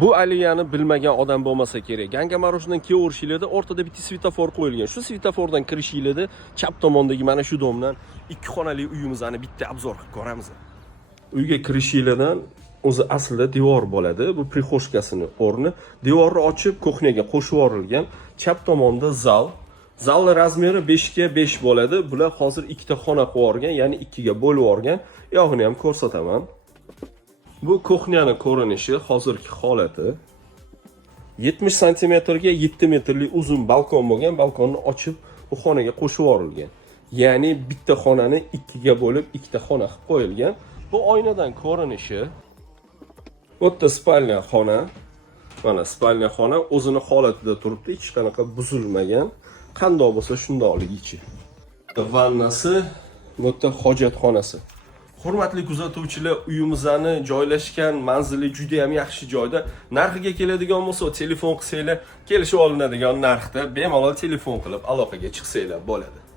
Bu aliyani bilmagan odam bo'lmasa kerak. Ganga maroshidan kelaverishinglarda o'rtada bitta svetofor qo'yilgan. Shu svetofordan kirishinglarda chap tomondagi mana shu domdan ikki xonali uyimizni bitta obzor qilib ko'ramiz. Uyga kirishinglardan o'zi aslida devor bo'ladi. Bu prixoshkasini o'rni. Devorni ochib, kuxnyaga qo'shib yuborilgan. Chap tomonda zal. Zalning razmeri 5 ga 5 bo'ladi. Bular hozir ikkita xona qo'yib yuborgan, ya'ni ikkiga bo'lib yuborgan. Yog'ini ham ko'rsataman. Bu kuxnyaning ko'rinishi, hozirgi holati. 70 sm ga 7 metrlik uzun balkon bo'lgan. Balkonni ochib, bu xonaga qo'shib yuborilgan. Ya'ni bitta xonani ikkiga bo'lib, ikkita xona qilib qo'yilgan. Bu oynadan ko'rinishi. Bu yerda spalnya xona. Mana spalnya xona o'zini holatida turibdi, hech qanaqa buzilmagan. Qandoq bo'lsa shundoqligicha. Vannasi, bu yerda hojatxonasi. Hurmatli kuzatuvchilar, uyimizni joylashgan manzili juda ham yaxshi joyda. Narxiga keladigan bo'lsa, telefon qilsanglar, kelishib olinadigan narxda bemalol telefon qilib aloqaga chiqsanglar bo'ladi.